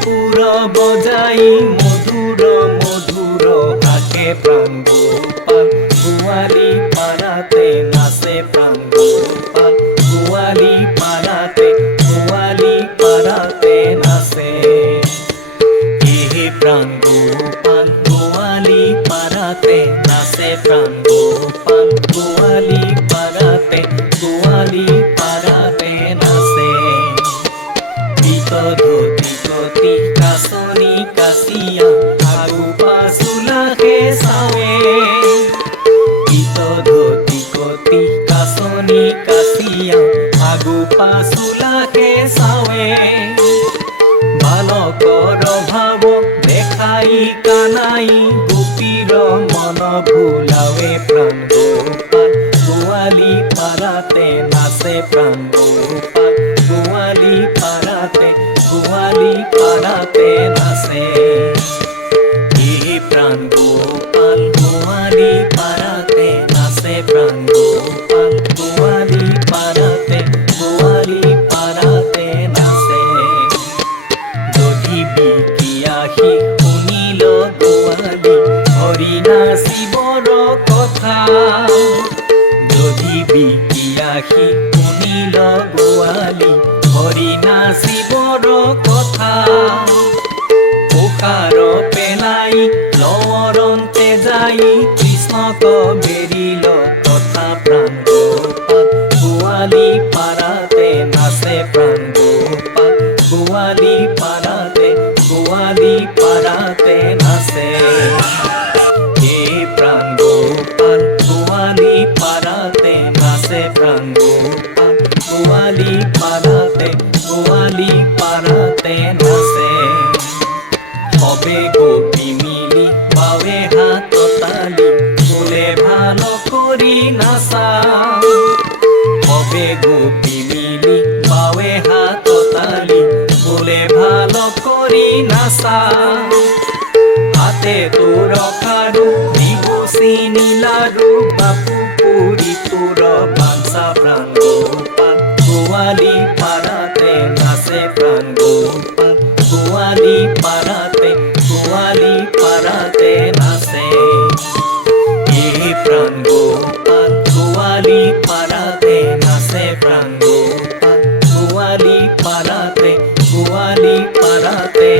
সুর বজাই মধুর মধুর হাসে প্রাণ গোপাল গোয়ালি পাড়াতে নাচে প্রাণ গোপাল গোয়ালি পাড়াতে নাচে প্রাণ গোপাল গোয়ালি পাড়াতে নাচে প্রাণ গোপাল গোয়ালি পাড়াতে নাচে বিত ধুতি গতি কাসনি কাসিয়া আগু পাসুলাকে সাবে বিত ধুতি গতি কাসনি কাসিয়া আগু পাসুলাকে সাবে বালকৰ ভাব দেখাই কানাই গোপীৰ মন ভুলাৱে প্রাণ গোপাল গোয়ালি পাড়াতে নাচে প্রাণ গোপাল গোয়ালি পাড়াতে নাচে প্রাণ গোপাল গোয়ালি পাড়াতে নাচে প্রাণ গোপাল গোয়ালি পাড়াতে নাচে বিকিয়াহি শুনিল গোৱালি হৰি নাচিবৰ কথা যদি বিকিয়াহি শুনিল গোৱালি হৰি নাচিবৰ কথা পোখাৰ পেলাই লৰন্তে যাই কৃষ্ণক বেৰিল কথা প্রাণ গোপাল গোৱালি পাড়াতে নাচে প্রাণ গোপাল গোয়ালি পাড়াতে নাচে প্রাণ গোপাল গোয়ালি পাড়াতে নাচে প্রাণ গোপাল গোয়ালি পাড়াতে নাচে হবে গোপী মিলি পাবে হাত তালি বলে ভালো করি নাচা হবে গোপী মিলি পাবে হাত তালি বলে ভালো করি নাচা হাতে তোর খাৰু দিব চিনি লাৰু বাপু পুৰি তোৰ বাঞ্ছা প্রাণ গোপাল গোয়ালি পাড়াতে নাচে প্রাণ গোপাল গোয়ালি পাড়াতে নাচে প্রাণ গোপাল গোয়ালি পাড়াতে নাচে প্রাণ গোপাল গোয়ালি পাড়াতে